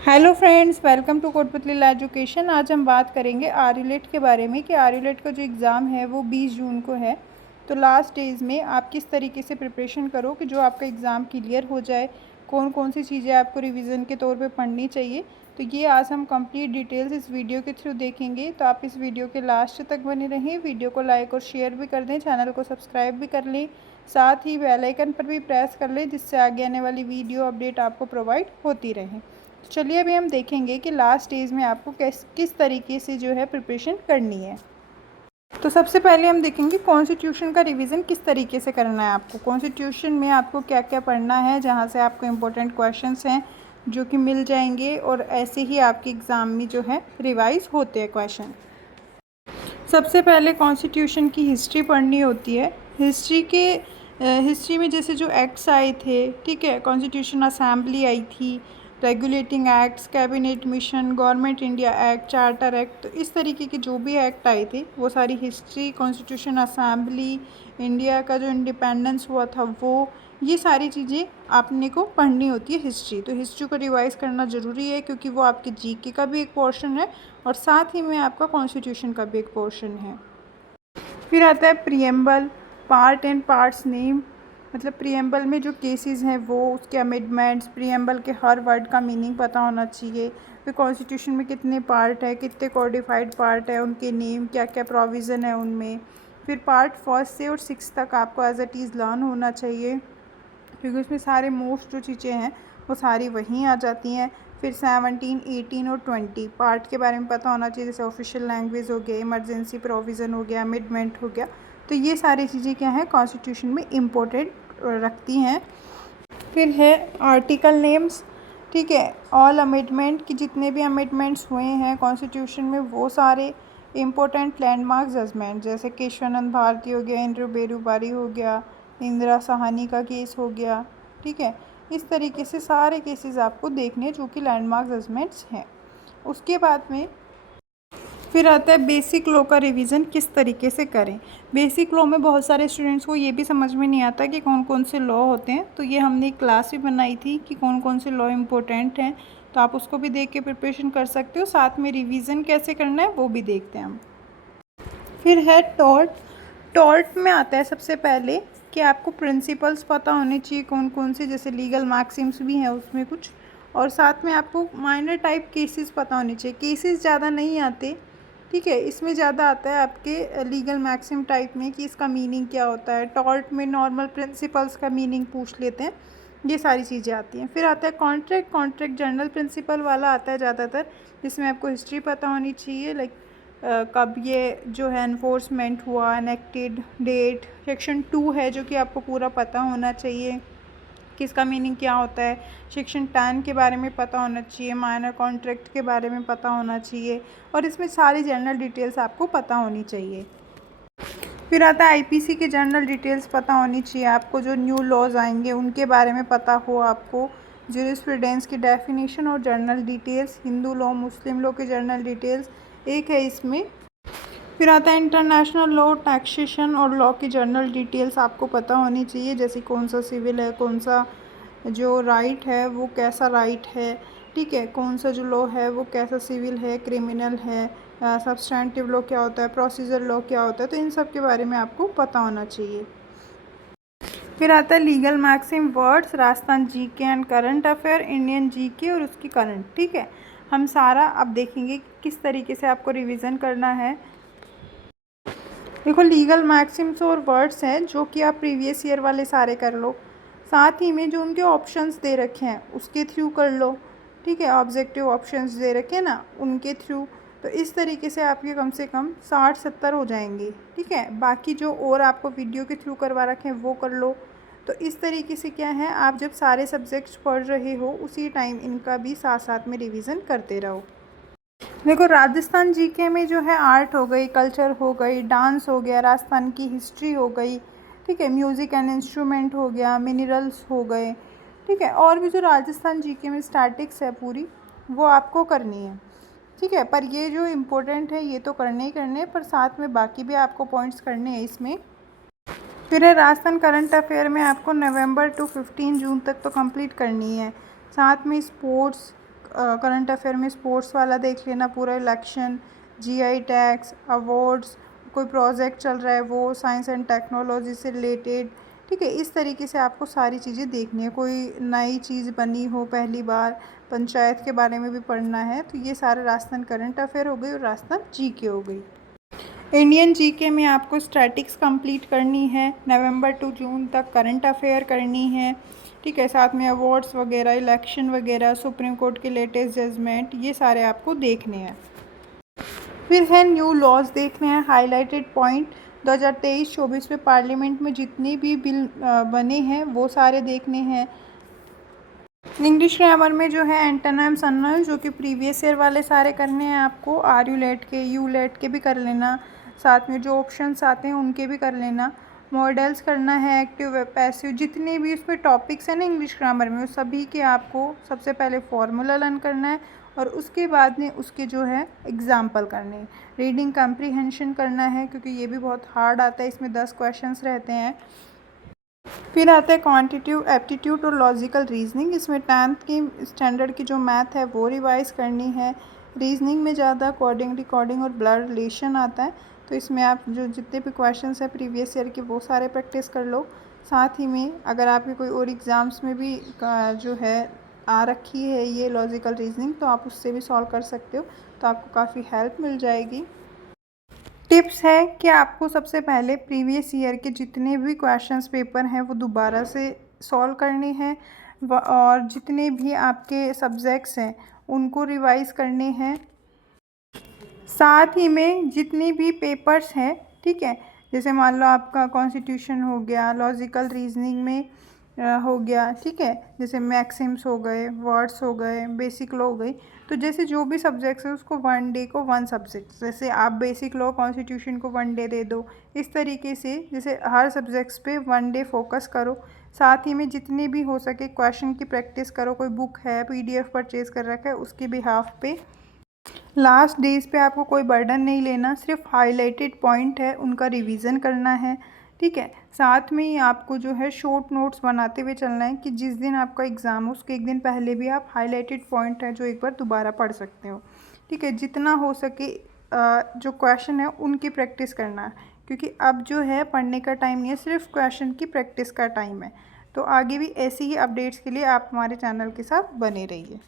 Hello friends, welcome to Kotputli education. आज हम बात करेंगे आर्युलेट के बारे में कि आर्युलेट का जो एग्ज़ाम है वो 20 जून को है। तो लास्ट डेज़ में आप किस तरीके से प्रिपरेशन करो कि जो आपका एग्ज़ाम क्लियर हो जाए, कौन कौन सी चीज़ें आपको रिवीजन के तौर पे पढ़नी चाहिए। तो ये आज हम कंप्लीट डिटेल्स इस वीडियो के थ्रू देखेंगे। तो आप इस वीडियो के लास्ट तक बने रहें। वीडियो को लाइक और शेयर भी कर दें, चैनल को सब्सक्राइब भी कर लें, साथ ही बेल आइकन पर भी प्रेस कर लें जिससे आगे आने वाली वीडियो अपडेट आपको प्रोवाइड होती रहे। तो चलिए अभी हम देखेंगे कि लास्ट स्टेज में आपको किस तरीके से जो है प्रिपरेशन करनी है। तो सबसे पहले हम देखेंगे कॉन्स्टिट्यूशन का रिवीजन किस तरीके से करना है। आपको कॉन्स्टिट्यूशन में आपको क्या क्या पढ़ना है, जहाँ से आपको इम्पोर्टेंट क्वेश्चंस हैं जो कि मिल जाएंगे, और ऐसे ही आपके एग्ज़ाम में जो है रिवाइज होते हैं क्वेश्चन। सबसे पहले कॉन्स्टिट्यूशन की हिस्ट्री पढ़नी होती है। हिस्ट्री में जैसे जो एक्ट्स आए थे, ठीक है, कॉन्स्टिट्यूशन असेंबली आई थी, regulating acts, cabinet mission, government India act, charter act, तो इस तरीके के जो भी एक्ट आए थे वो सारी हिस्ट्री, कॉन्स्टिट्यूशन असेंबली, इंडिया का जो इंडिपेंडेंस हुआ था वो, ये सारी चीज़ें आपने को पढ़नी होती है हिस्ट्री। तो हिस्ट्री को रिवाइज करना ज़रूरी है क्योंकि वो आपके जीके का भी एक पोर्शन है और साथ ही में आपका कॉन्स्टिट्यूशन का भी एक पोर्शन है। फिर आता है preamble, part and parts name, मतलब प्रियम्बल में जो केसेस हैं वो, उसके अमेंडमेंट्स, प्रियम्बल के हर वर्ड का मीनिंग पता होना चाहिए। फिर कॉन्स्टिट्यूशन में कितने पार्ट है, कितने कोडिफाइड पार्ट है, उनके नेम, क्या क्या प्रोविज़न है उनमें। फिर पार्ट फर्स्ट से और 6 तक आपको एज इट इज़ लर्न होना चाहिए क्योंकि उसमें सारे मोस्ट जो चीज़ें हैं वो सारी वहीं आ जाती हैं। फिर 17, 18 और 20 पार्ट के बारे में पता होना चाहिए, जैसे ऑफिशियल लैंग्वेज हो गया, इमरजेंसी प्रोविज़न हो गया, अमेंडमेंट हो गया। तो ये सारी चीज़ें क्या हैं कॉन्स्टिट्यूशन में इम्पोर्टेंट रखती हैं। फिर है आर्टिकल नेम्स, ठीक है, ऑल अमेंडमेंट की जितने भी अमेंडमेंट्स हुए हैं कॉन्स्टिट्यूशन में वो सारे इम्पोर्टेंट लैंडमार्क जजमेंट, जैसे केशवानंद भारती हो गया, इंद्र बेरुबारी हो गया, इंदिरा साहनी का केस हो गया, ठीक है। इस तरीके से सारे केसेस आपको देखने जो कि लैंडमार्क जजमेंट्स हैं। उसके बाद में फिर आता है बेसिक लॉ का रिवीजन किस तरीके से करें। बेसिक लॉ में बहुत सारे स्टूडेंट्स को ये भी समझ में नहीं आता कि कौन कौन से लॉ होते हैं, तो ये हमने एक क्लास भी बनाई थी कि कौन कौन से लॉ इम्पोर्टेंट हैं, तो आप उसको भी देख के प्रिपरेशन कर सकते हो। साथ में रिवीजन कैसे करना है वो भी देखते हैं हम। फिर है टॉर्ट। टॉर्ट में आता है सबसे पहले कि आपको प्रिंसिपल्स पता होने चाहिए कौन कौन से, जैसे लीगल मैक्सिम्स भी हैं उसमें कुछ, और साथ में आपको माइनर टाइप केसेस पता होने चाहिए। केसेस ज़्यादा नहीं आते, ठीक है, इसमें ज़्यादा आता है आपके लीगल मैक्सिम टाइप में कि इसका मीनिंग क्या होता है। टॉर्ट में नॉर्मल प्रिंसिपल्स का मीनिंग पूछ लेते हैं, ये सारी चीज़ें आती हैं। फिर आता है कॉन्ट्रैक्ट। कॉन्ट्रैक्ट जनरल प्रिंसिपल वाला आता है ज़्यादातर, जिसमें आपको हिस्ट्री पता होनी चाहिए, लाइक कब ये जो है एनफोर्समेंट हुआ, एनेक्टेड डेट। सेक्शन 2 है जो कि आपको पूरा पता होना चाहिए कि इसका मीनिंग क्या होता है। सेक्शन 10 के बारे में पता होना चाहिए, माइनर कॉन्ट्रैक्ट के बारे में पता होना चाहिए, और इसमें सारी जनरल डिटेल्स आपको पता होनी चाहिए। फिर आता है आईपीसी की जनरल डिटेल्स पता होनी चाहिए आपको, जो न्यू लॉज आएंगे उनके बारे में पता हो आपको, ज्यूरिस्प्रूडेंस की डेफिनेशन और जनरल डिटेल्स, हिंदू लॉ मुस्लिम लॉ की जनरल डिटेल्स एक है इसमें। फिर आता है इंटरनेशनल लॉ, टैक्सेशन और लॉ की जनरल डिटेल्स आपको पता होनी चाहिए, जैसे कौन सा सिविल है, कौन सा जो राइट है वो कैसा राइट है, ठीक है, कौन सा जो लॉ है वो कैसा सिविल है, क्रिमिनल है, सब्सटेंटिव लॉ क्या होता है, प्रोसीजर लॉ क्या होता है, तो इन सब के बारे में आपको पता होना चाहिए। फिर आता है legal maxim words, Rajasthan GK and current affair, Indian GK और उसकी करंट, ठीक है। हम सारा अब देखेंगे कि किस तरीके से आपको रिवीजन करना है। देखो, लीगल मैक्सिम्स और वर्ड्स हैं जो कि आप प्रीवियस ईयर वाले सारे कर लो, साथ ही में जो उनके ऑप्शंस दे रखे हैं उसके थ्रू कर लो, ठीक है, ऑब्जेक्टिव ऑप्शंस दे रखे हैं ना उनके थ्रू। तो इस तरीके से आपके कम से कम 60-70 हो जाएंगे, ठीक है। बाकी जो और आपको वीडियो के थ्रू करवा रखे हैं वो कर लो। तो इस तरीके से क्या है, आप जब सारे सब्जेक्ट्स पढ़ रहे हो उसी टाइम इनका भी साथ साथ में रिवीजन करते रहो। देखो, राजस्थान जीके में जो है आर्ट हो गई, कल्चर हो गई, डांस हो गया, राजस्थान की हिस्ट्री हो गई, ठीक है, म्यूज़िक एंड इंस्ट्रूमेंट हो गया, मिनरल्स हो गए, ठीक है, और भी जो राजस्थान जीके में स्टैटिक्स है पूरी वो आपको करनी है, ठीक है। पर ये जो इम्पोर्टेंट है ये तो करने ही करने हैं, पर साथ में बाकी भी आपको पॉइंट्स करने हैं इसमें। फिर है राजस्थान करंट अफेयर में आपको नवंबर टू 15 जून तक तो कंप्लीट करनी है। साथ में स्पोर्ट्स, करंट अफेयर में स्पोर्ट्स वाला देख लेना, पूरा इलेक्शन, जीआई टैक्स, अवार्ड्स, कोई प्रोजेक्ट चल रहा है वो, साइंस एंड टेक्नोलॉजी से रिलेटेड, ठीक है। इस तरीके से आपको सारी चीज़ें देखनी है। कोई नई चीज़ बनी हो पहली बार, पंचायत के बारे में भी पढ़ना है, तो ये सारे राजस्थान करंट अफेयर हो गई और राजस्थान जीके हो गई। इंडियन जीके में आपको स्टैटिक्स कंप्लीट करनी है, नवंबर टू जून तक करंट अफेयर करनी है, ठीक है। साथ में अवार्ड्स वगैरह, इलेक्शन वगैरह, सुप्रीम कोर्ट के लेटेस्ट जजमेंट, ये सारे आपको देखने हैं। फिर है न्यू लॉज देखने हैं, हाईलाइटेड पॉइंट 2023-24 में पार्लियामेंट में जितने भी बिल बने हैं वो सारे देखने हैं। इंग्लिश ग्रामर में जो है एंटोनिम्स सिनोनिम्स, जो कि प्रीवियस ईयर वाले सारे करने हैं आपको, आर यू लेट के, यू लेट के भी कर लेना, साथ में जो ऑप्शंस आते हैं उनके भी कर लेना। मॉडल्स करना है, एक्टिव पैसिव, जितने भी उसमें टॉपिक्स हैं ना इंग्लिश ग्रामर में, उस सभी के आपको सबसे पहले फॉर्मूला लर्न करना है और उसके बाद में उसके जो है एग्जाम्पल करने हैं। रीडिंग कम्प्रीहेंशन करना है, क्योंकि ये भी बहुत हार्ड आता है, इसमें 10 क्वेश्चंस रहते हैं। फिर आता है क्वांटिटेटिव एप्टीट्यूड और लॉजिकल रीजनिंग। इसमें 10th की स्टैंडर्ड की जो मैथ है वो रिवाइज करनी है। रीजनिंग में ज़्यादा कोडिंग, रिकॉर्डिंग और ब्लड रिलेशन आता है, तो इसमें आप जो जितने भी क्वेश्चंस हैं प्रीवियस ईयर के वो सारे प्रैक्टिस कर लो। साथ ही में अगर आपके कोई और एग्ज़ाम्स में भी जो है आ रखी है ये लॉजिकल रीजनिंग, तो आप उससे भी सॉल्व कर सकते हो, तो आपको काफ़ी हेल्प मिल जाएगी। टिप्स है कि आपको सबसे पहले प्रीवियस ईयर के जितने भी क्वेश्चंस पेपर हैं वो दोबारा से सॉल्व करने हैं और जितने भी आपके सब्जेक्ट्स हैं उनको रिवाइज करने हैं। साथ ही में जितने भी पेपर्स हैं, ठीक है, जैसे मान लो आपका कॉन्स्टिट्यूशन हो गया, लॉजिकल रीजनिंग में हो गया, ठीक है, जैसे मैक्सिम्स हो गए, वर्ड्स हो गए, बेसिक लॉ हो गई, तो जैसे जो भी सब्जेक्ट्स है उसको 1 डे को 1 सब्जेक्ट, जैसे आप बेसिक लॉ कॉन्स्टिट्यूशन को 1 डे दे दो, इस तरीके से जैसे हर सब्जेक्ट्स पे 1 डे फोकस करो। साथ ही में जितने भी हो सके क्वेश्चन की प्रैक्टिस करो, कोई बुक है, पीडीएफ परचेज़ कर रखा है उसके बिहाफ पे। लास्ट डेज पे आपको कोई बर्डन नहीं लेना, सिर्फ हाईलाइटेड पॉइंट है उनका रिवीजन करना है, ठीक है। साथ में ही आपको जो है शॉर्ट नोट्स बनाते हुए चलना है कि जिस दिन आपका एग्ज़ाम हो उसके एक दिन पहले भी आप हाईलाइटेड पॉइंट है जो एक बार दोबारा पढ़ सकते हो, ठीक है। जितना हो सके जो क्वेश्चन है उनकी प्रैक्टिस करना है, क्योंकि अब जो है पढ़ने का टाइम नहीं है, सिर्फ क्वेश्चन की प्रैक्टिस का टाइम है। तो आगे भी ऐसी ही अपडेट्स के लिए आप हमारे चैनल के साथ बने रहिए।